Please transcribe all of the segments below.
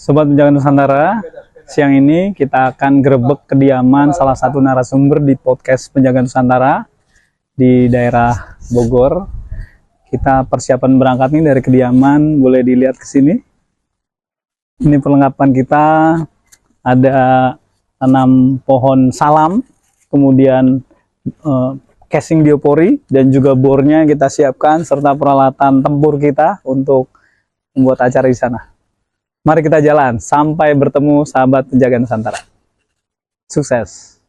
Sobat Penjaga Nusantara, siang ini kita akan gerebek kediaman salah satu narasumber di podcast Penjaga Nusantara di daerah Bogor. Kita persiapan berangkat nih dari kediaman, boleh dilihat ke sini. Ini perlengkapan kita, ada 6 pohon salam, kemudian casing biopori dan juga bornya kita siapkan serta peralatan tempur kita untuk membuat acara di sana. Mari kita jalan sampai bertemu sahabat Penjaga Nusantara. Sukses.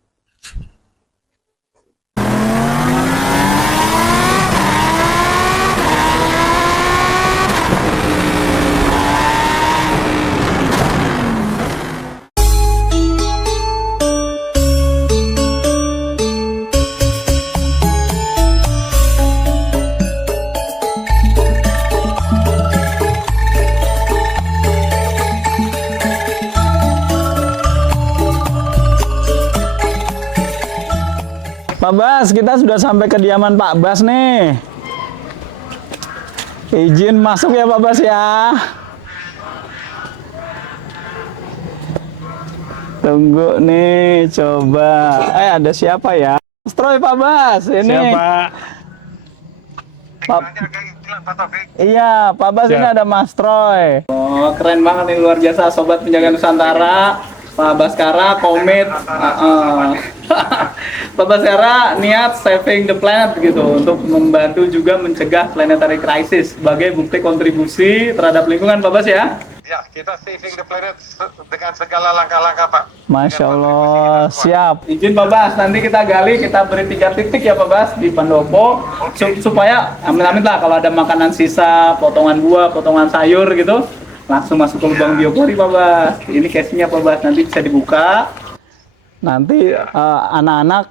Pak Bas, kita sudah sampai kediaman Pak Bas nih. Izin masuk ya Pak Bas ya. Tunggu nih, coba. Ada siapa ya? Stroy Pak Bas, ini. Siapa? Iya, Pak Bas. Siap. Ini ada Mas Troy. Oh, keren banget nih, luar biasa Sobat Penjaga Nusantara. Pak Baskara komit, Pak Baskara niat saving the planet gitu, untuk membantu juga mencegah planetary crisis sebagai bukti kontribusi terhadap lingkungan, Pak Bas ya. Ya, kita saving the planet dengan segala langkah-langkah, Pak. Masya Allah, siap. Izin Pak Bas, nanti kita gali, kita beri 3 titik ya Pak Bas di pendopo, supaya amin-amin lah kalau ada makanan sisa, potongan buah, potongan sayur gitu, langsung masuk ke lubang biopori Pak Bas. Ini casingnya Pak Bas, nanti bisa dibuka. Nanti anak-anak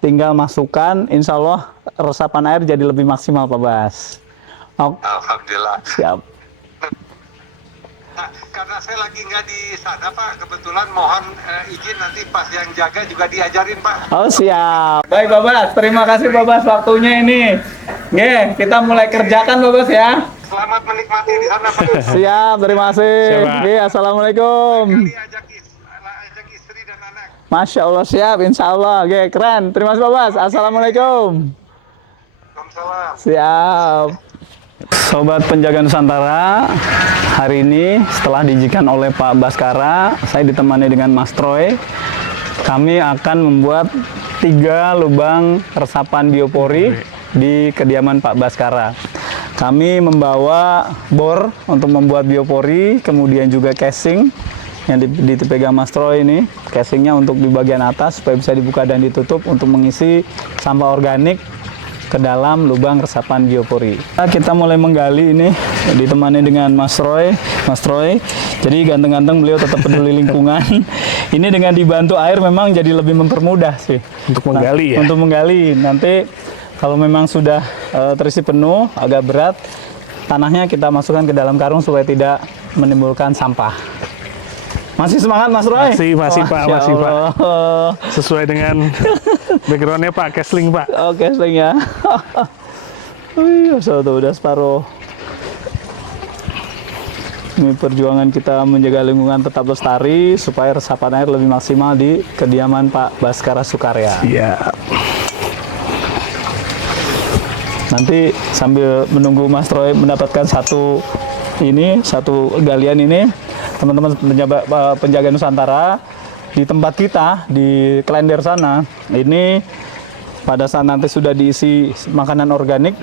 tinggal masukkan, insya Allah resapan air jadi lebih maksimal Pak Bas. Alhamdulillah. Siap. Nah, karena saya lagi nggak di sana Pak, kebetulan mohon izin nanti pas yang jaga juga diajarin Pak. Oh siap. Baik Pak Bas, terima kasih Pak Bas waktunya ini. Nge, kita mulai kerjakan Pak Bas ya. Selamat menikmati di sana Pak. Siap, terima kasih. Oke, assalamualaikum. Ajak istri dan anak. Masya Allah, siap, insya Allah. Oke, keren. Terima kasih Pak Bas. Assalamualaikum. Waalaikumsalam. Siap. Sobat Penjaga Nusantara, hari ini setelah diizinkan oleh Pak Baskara, saya ditemani dengan Mas Troy. Kami akan membuat 3 lubang resapan biopori di kediaman Pak Baskara. Kami membawa bor untuk membuat biopori, kemudian juga casing yang dipegang Mas Troy ini. Casingnya untuk di bagian atas supaya bisa dibuka dan ditutup untuk mengisi sampah organik ke dalam lubang resapan biopori. Kita mulai menggali ini, ditemani dengan Mas Troy. Mas Troy, jadi ganteng-ganteng, beliau tetap peduli lingkungan. Ini dengan dibantu air memang jadi lebih mempermudah sih. Untuk menggali ya? Untuk menggali. Nanti kalau memang sudah terisi penuh, agak berat, tanahnya kita masukkan ke dalam karung supaya tidak menimbulkan sampah. Masih semangat Mas Roy? Masih Pak, masih Pak. Sesuai dengan backgroundnya Pak, casling Pak. Oh, casling ya. Wih, udah separuh. Ini perjuangan kita menjaga lingkungan tetap lestari supaya resapan air lebih maksimal di kediaman Pak Baskara Sukarya. Iya. Nanti sambil menunggu Mas Troy mendapatkan satu galian ini, teman-teman penjaga Nusantara di tempat kita di Klender sana, ini pada saat nanti sudah diisi makanan organik,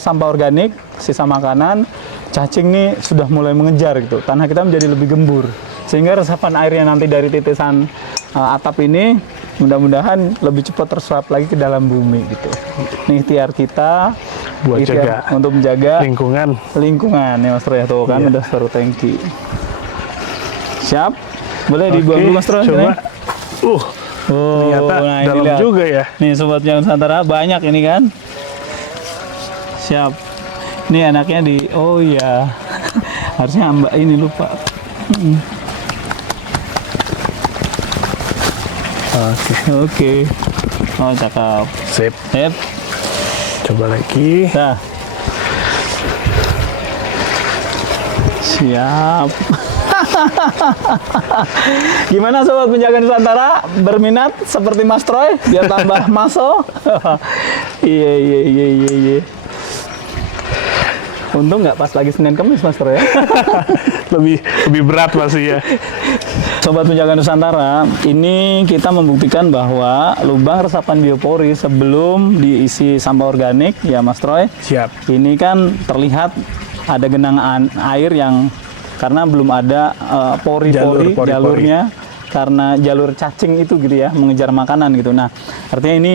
sampah organik, sisa makanan, cacing nih sudah mulai mengejar gitu, tanah kita menjadi lebih gembur, sehingga resapan airnya nanti dari titisan atap ini mudah-mudahan lebih cepat terserap lagi ke dalam bumi gitu. Ini ikhtiar kita buat jaga untuk menjaga lingkungan ya Mas Troy, tuh kan udah separuh tangki. Siap? Boleh dibuang dulu Mas Troy? Coba. Ternyata dalam juga ya. Nih Sobat Penjaga Nusantara, banyak ini kan. Siap. Ini anaknya oh iya. Harusnya Mbak ini lupa. Oke. Oh, cakep. Sip. Sip. Coba lagi. Nah. Siap. Gimana sobat penjaga Nusantara? Berminat seperti Mas Troy biar tambah muscle? Iya. Untung nggak pas lagi Senin Kamis Mas Troy ya. lebih berat pasti ya. Sobat penjaga Nusantara, ini kita membuktikan bahwa lubang resapan biopori sebelum diisi sampah organik ya Mas Troy. Siap. Ini kan terlihat ada genangan air yang karena belum ada pori-pori jalurnya, karena jalur cacing itu gitu ya, mengejar makanan gitu. Nah, artinya ini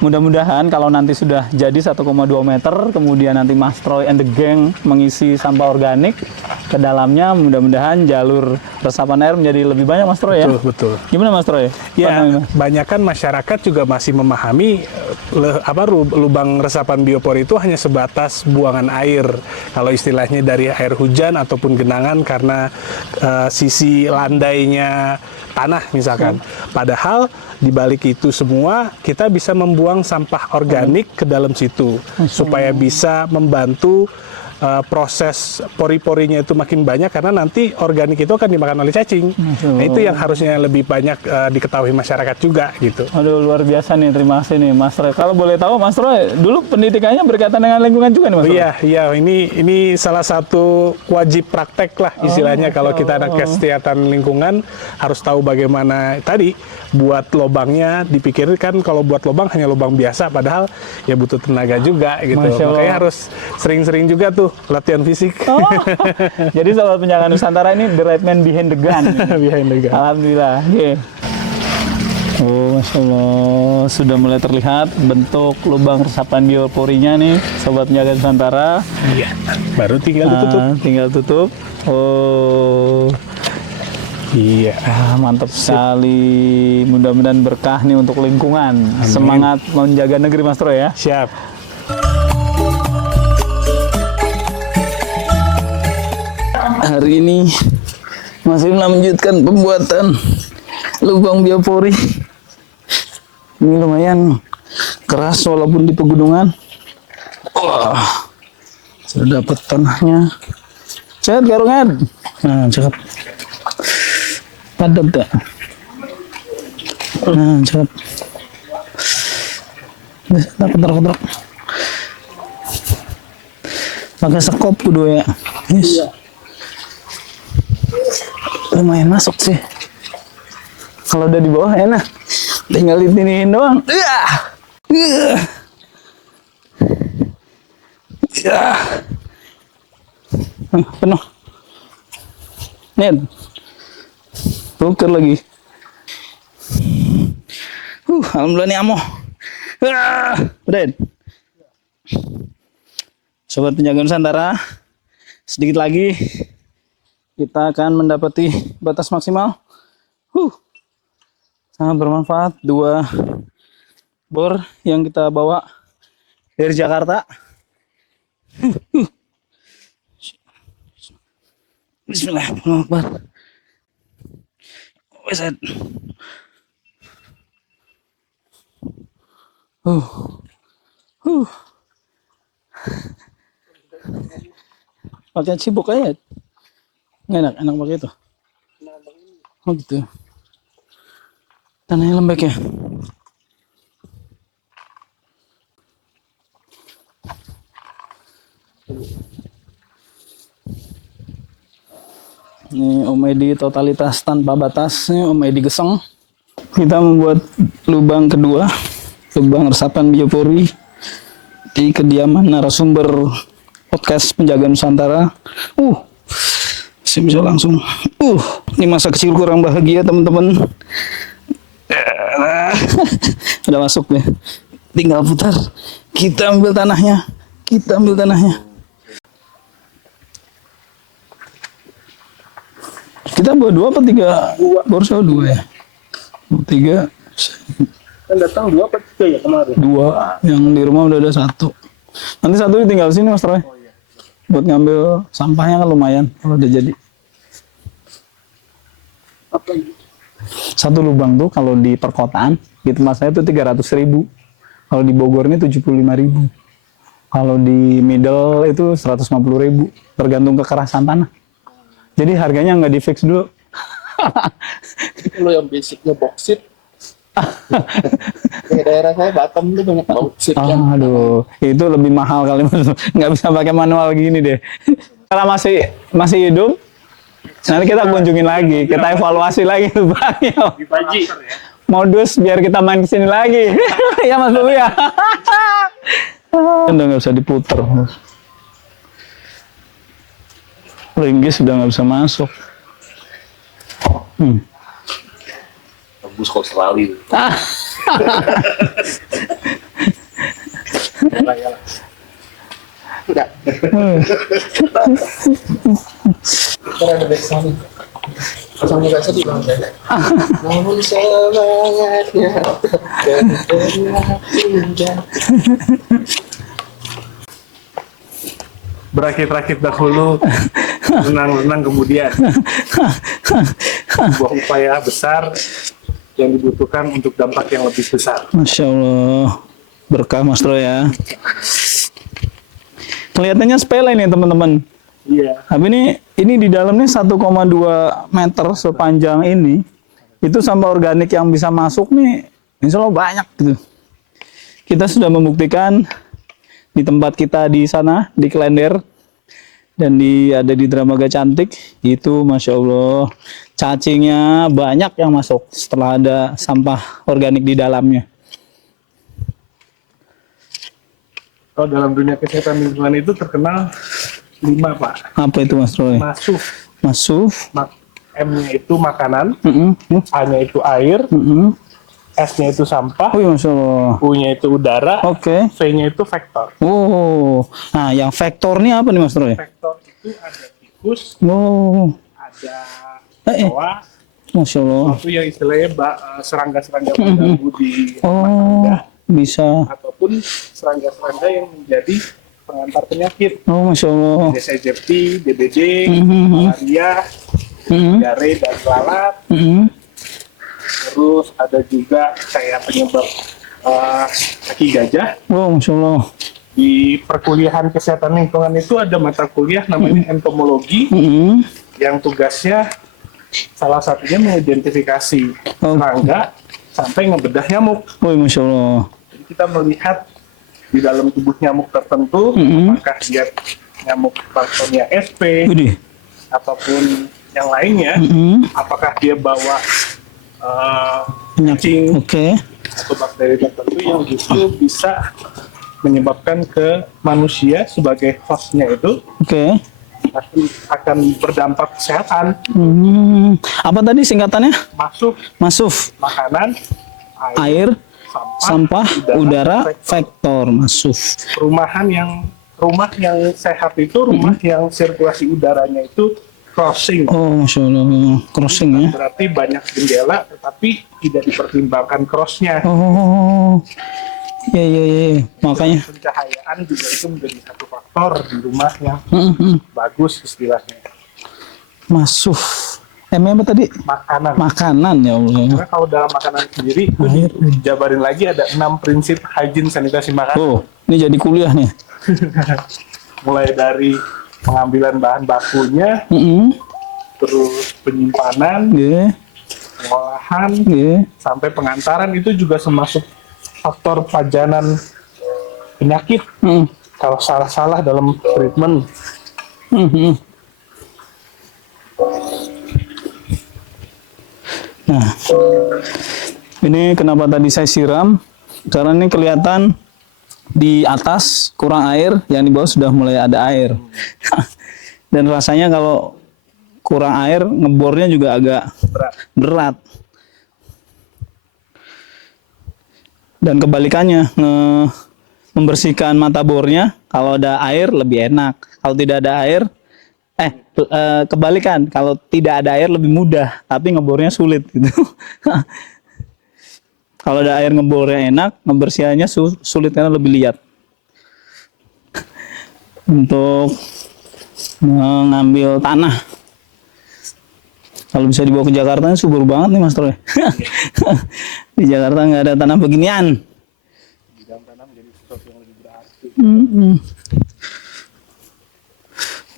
mudah-mudahan kalau nanti sudah jadi 1,2 meter, kemudian nanti Mas Troy and the gang mengisi sampah organik ke dalamnya, mudah-mudahan jalur resapan air menjadi lebih banyak Mas Troy ya. Betul. Gimana Mas Troy? Ya, banyak kan masyarakat juga masih memahami lubang resapan biopori itu hanya sebatas buangan air. Kalau istilahnya dari air hujan ataupun genangan karena sisi landainya tanah misalkan. Padahal di balik itu semua kita bisa membuang sampah organik ke dalam situ supaya bisa membantu proses pori-porinya itu makin banyak karena nanti organik itu akan dimakan oleh cacing. Nah, itu yang harusnya lebih banyak diketahui masyarakat juga gitu. Aduh, luar biasa nih, terima kasih nih Mas Troy. Kalau boleh tahu Mas Troy, dulu pendidikannya berkaitan dengan lingkungan juga nih Mas Troy? Iya, ini salah satu wajib praktek lah istilahnya kalau kita ada kesehatan lingkungan harus tahu bagaimana tadi buat lubangnya, dipikirkan kalau buat lubang hanya lubang biasa padahal ya butuh tenaga juga gitu. Makanya harus sering-sering juga tuh latihan fisik. Jadi sobat penjaga Nusantara ini the right man behind the gun. Behind the gun. Alhamdulillah. Yeah. Oh, Masya Allah, sudah mulai terlihat bentuk lubang resapan bioporinya nih, sobat penjaga Nusantara. Iya, baru tinggal ditutup. Tinggal tutup. Oh, iya. Mantap sekali. Mudah-mudahan berkah nih untuk lingkungan. Amin. Semangat menjaga negeri Mas Troy ya. Siap. Hari ini masih melanjutkan pembuatan lubang biopori. Ini lumayan keras walaupun di pegunungan. Wah, sudah dapat tanahnya. Cek garungan. Nah, cakep. Padat tak? Nah, cakep. Kotor-kotor. Pakai sekop kudu ya. Yes. Lumayan masuk sih. Kalau udah di bawah enak. Tinggal ditiniin doang. Penuh. Nih. Tuker lagi. Alhamdulillah nih amo. Udah. Sobat penjaga Nusantara, sedikit lagi kita akan mendapati batas maksimal. Sangat bermanfaat 2 bor yang kita bawa dari Jakarta. Bismillahirrahmanirrahim. Weset. Pakai cibuk aja. Enak pakai itu. Oh gitu. Tanahnya lembek ya. Ini Om Edi totalitas tanpa batas. Ini Om Edi Geseng. Kita membuat lubang kedua, lubang resapan biopori di kediaman narasumber podcast Penjaga Nusantara. Bisa langsung. Ini masa kecil kurang bahagia teman-teman. Udah masuk ya. Tinggal putar. Kita ambil tanahnya. Kita buat 2 apa 3? Baru saya 2 ya. 3. Kan datang 2 apa 3 ya kemarin? 2. Yang di rumah udah ada 1. Nanti 1 tinggal sini Mas Troy. Buat ngambil sampahnya kan lumayan kalau udah jadi. Apa ini? 1 lubang tuh kalau di perkotaan gitu masanya tuh 300.000. Kalau di Bogor ini 75.000. Kalau di middle itu 150.000. Tergantung kekerasan tanah. Jadi harganya nggak di fix dulu. Kalau yang basicnya boksit, di daerah saya Batam tuh banyak boksit yang Aduh, itu lebih mahal kali Mas. Nggak bisa pakai manual gini deh. Kalau masih hidup, nanti kita kunjungin lagi, kita evaluasi lagi lubangnya. dibaji. Modus biar kita main kesini lagi. Ya Mas Bobby ya. Udah nggak bisa diputer. Ringgis sudah nggak bisa masuk. Tembus ke Australia. Udah. Keren deh sini. Sama juga sedih bang. Namun semangatnya dan indah. Berakit-rakit dahulu, renang-renang kemudian. Sebuah upaya besar yang dibutuhkan untuk dampak yang lebih besar. Masya Allah, berkah Mas Troy ya. Kelihatannya sepele nih teman-teman. Iya. Tapi ini di dalamnya 1,2 meter sepanjang ini. Itu sampah organik yang bisa masuk nih, insya Allah banyak gitu. Kita sudah membuktikan di tempat kita di sana, di Klender, dan ada di Dramaga Cantik, itu Masya Allah, cacingnya banyak yang masuk setelah ada sampah organik di dalamnya. Kalau dalam dunia kesehatan lingkungan itu terkenal 5, Pak. Apa itu Mas Troy? Masuf. Masuf. M-nya itu makanan, A-nya itu air, S-nya itu sampah, Oh iya Masya Allah. U-nya itu udara, Oke. V-nya itu vektor. Oh, nah yang vektor ini apa nih Mas Troy? Vektor itu ada tikus, Oh, ada Eh, eh. bawah, Masya Allah. itu yang istilahnya serangga-serangga mengganggu di rumah Oh, tangga, bisa. ataupun serangga-serangga yang menjadi pengantar penyakit. Oh, Masya Allah. DSEJP, DBD, Mhm. malaria, Mhm. diare dan lalat. Mhm. Terus ada juga kayak penyebab kaki gajah. Oh, Masya Allah. Di perkuliahan kesehatan lingkungan itu ada mata kuliah namanya entomologi Mhm. yang tugasnya salah satunya mengidentifikasi Oh. serangga sampai ngebedah nyamuk. Oh, Masya Allah. Jadi kita melihat di dalam tubuh nyamuk tertentu apakah dia nyamuk Partonia sp Widih. ataupun yang lainnya, Mhm. apakah dia bawa Penyakit. cacing Oke. atau bakteri tertentu yang justru bisa menyebabkan ke manusia sebagai hostnya itu Oke. akan berdampak kesehatan. Apa tadi singkatannya? Masuk Masuf. makanan, Air, sampah, udara, vektor. vektor, masuf. Rumah yang sehat itu rumah yang sirkulasi udaranya itu crossing. Oh, Masya Allah. Crossing ya. Berarti banyak jendela tetapi tidak dipertimbangkan crossnya. Oh. Iya, iya, iya. Makanya. Pencahayaan juga itu menjadi satu faktor di rumah yang Mhm. bagus istilahnya. Masuf. M-nya apa tadi? Makanan. Makanan ya Allah. Karena kalau dalam makanan sendiri itu dijabarin lagi ada 6 prinsip hygiene sanitasi makanan. Oh, ini jadi kuliah nih. Mulai dari pengambilan bahan bakunya, Mhm. terus penyimpanan, Oke. pengolahan, Oke. sampai pengantaran itu juga termasuk faktor pajanan penyakit. Mhm. Kalau salah-salah dalam treatment. Mhm. Nah, ini kenapa tadi saya siram? Karena ini kelihatan di atas kurang air, yang di bawah sudah mulai ada air. Dan rasanya kalau kurang air, ngebornya juga agak berat. Dan kebalikannya, membersihkan mata bornya, kalau ada air lebih enak. Kalau tidak ada air, kebalikan, kalau tidak ada air lebih mudah, tapi ngebornya sulit gitu. Kalau ada air ngebornya enak, ngebersihannya sulit karena lebih liat. Untuk mengambil tanah, kalau bisa dibawa ke Jakarta subur banget nih Mas Troy. Di Jakarta nggak ada tanah beginian. Bidang tanam menjadi sesuatu yang lebih berarti.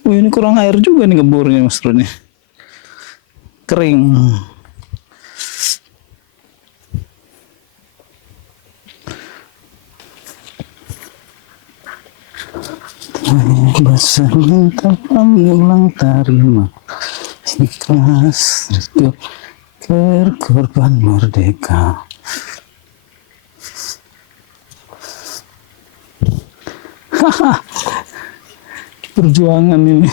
Ini kurang air juga nih ngebornya Mas Troy nih. kering. Basah minta pamulang tarima ikhlas itu korban merdeka. Perjuangan ini.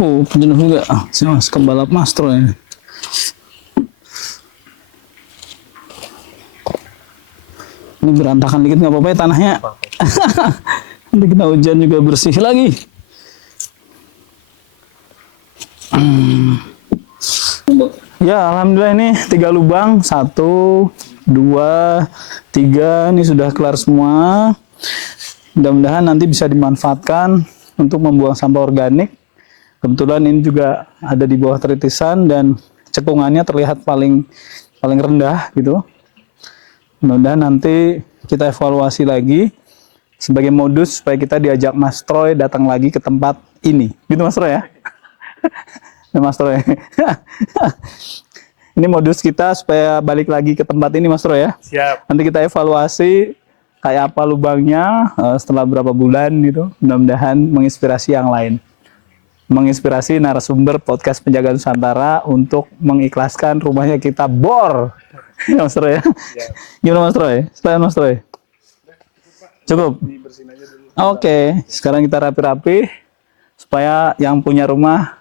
Oh, penuh juga. Saya mas kebalap mastro ini. Ini berantakan dikit nggak apa-apa ya tanahnya. Nanti kena hujan juga bersih lagi. Ya, alhamdulillah ini 3 lubang, 1, 2, 3 ini sudah kelar semua. Mudah-mudahan nanti bisa dimanfaatkan untuk membuang sampah organik. Kebetulan ini juga ada di bawah teritisan dan cekungannya terlihat paling rendah gitu. Mudah-mudahan nanti kita evaluasi lagi sebagai modus supaya kita diajak Mas Troy datang lagi ke tempat ini. Gitu Mas Troy ya? Mas Troy. Ini modus kita supaya balik lagi ke tempat ini Mas Troy ya. Siap. Nanti kita evaluasi kayak apa lubangnya setelah berapa bulan gitu. Mudah-mudahan menginspirasi yang lain. Menginspirasi narasumber podcast Penjaga Nusantara untuk mengikhlaskan rumahnya kita bor. Ya Mas Troy ya. Gimana Mas Troy? Selain Mas Troy? Cukup? Oke, sekarang kita rapi-rapi supaya yang punya rumah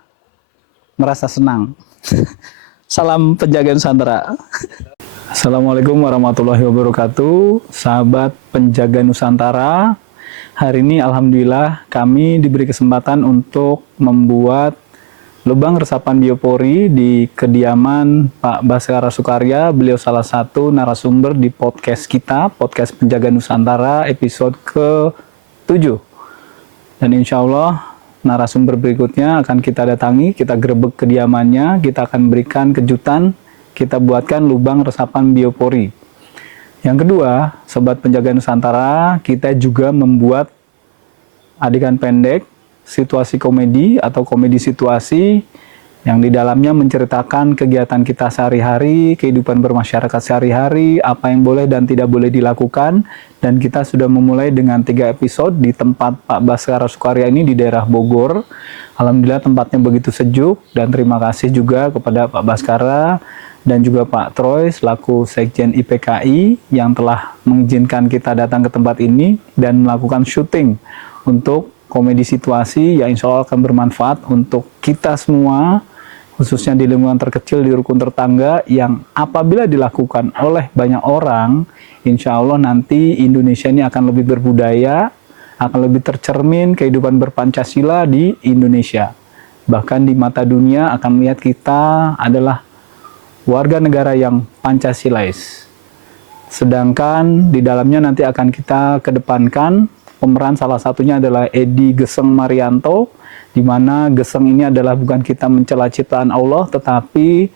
merasa senang. Salam Penjaga Nusantara. Assalamualaikum warahmatullahi wabarakatuh. Sahabat Penjaga Nusantara. Hari ini alhamdulillah kami diberi kesempatan untuk membuat lubang resapan biopori di kediaman Pak Baskara Sukarya. Beliau salah satu narasumber di podcast kita, podcast Penjaga Nusantara episode ke-7. Dan insya Allah narasumber berikutnya akan kita datangi, kita gerebek kediamannya, kita akan berikan kejutan, kita buatkan lubang resapan biopori. Yang kedua, Sobat Penjaga Nusantara, kita juga membuat adegan pendek, situasi komedi atau komedi situasi yang di dalamnya menceritakan kegiatan kita sehari-hari, kehidupan bermasyarakat sehari-hari, apa yang boleh dan tidak boleh dilakukan. Dan kita sudah memulai dengan 3 episode di tempat Pak Baskara Sukarya ini di daerah Bogor. Alhamdulillah tempatnya begitu sejuk dan terima kasih juga kepada Pak Baskara dan juga Pak Troy selaku Sekjen IPKI yang telah mengizinkan kita datang ke tempat ini dan melakukan syuting untuk komedi situasi yang insya Allah akan bermanfaat untuk kita semua, khususnya di lingkungan terkecil, di rukun tetangga, yang apabila dilakukan oleh banyak orang, insya Allah nanti Indonesia ini akan lebih berbudaya, akan lebih tercermin kehidupan berpancasila di Indonesia. Bahkan di mata dunia akan melihat kita adalah warga negara yang Pancasilais. Sedangkan di dalamnya nanti akan kita kedepankan pemeran salah satunya adalah Edi Geseng Marianto, di mana Geseng ini adalah bukan kita mencela ciptaan Allah, tetapi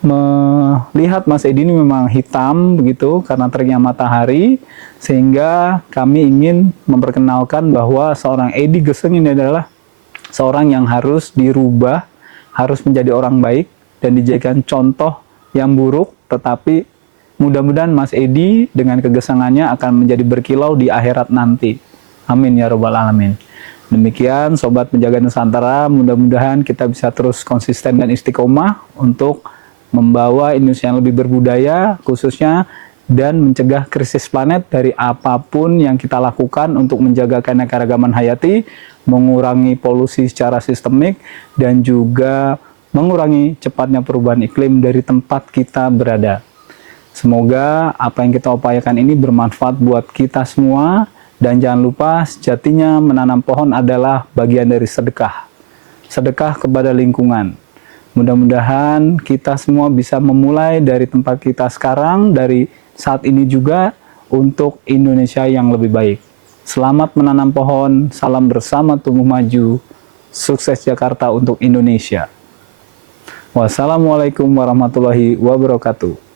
melihat Mas Edi ini memang hitam begitu karena teriknya matahari, sehingga kami ingin memperkenalkan bahwa seorang Edi Geseng ini adalah seorang yang harus dirubah, harus menjadi orang baik dan dijadikan contoh yang buruk, tetapi mudah-mudahan Mas Edi dengan kegesangannya akan menjadi berkilau di akhirat nanti. Amin ya Rabbal Alamin. Demikian Sobat Penjaga Nusantara, mudah-mudahan kita bisa terus konsisten dan istiqomah untuk membawa Indonesia yang lebih berbudaya khususnya dan mencegah krisis planet dari apapun yang kita lakukan untuk menjaga keanekaragaman hayati, mengurangi polusi secara sistemik, dan juga mengurangi cepatnya perubahan iklim dari tempat kita berada. Semoga apa yang kita upayakan ini bermanfaat buat kita semua. Dan jangan lupa, sejatinya menanam pohon adalah bagian dari sedekah. Sedekah kepada lingkungan. Mudah-mudahan kita semua bisa memulai dari tempat kita sekarang, dari saat ini juga, untuk Indonesia yang lebih baik. Selamat menanam pohon, salam bersama tumbuh maju, sukses Jakarta untuk Indonesia. Wassalamualaikum warahmatullahi wabarakatuh.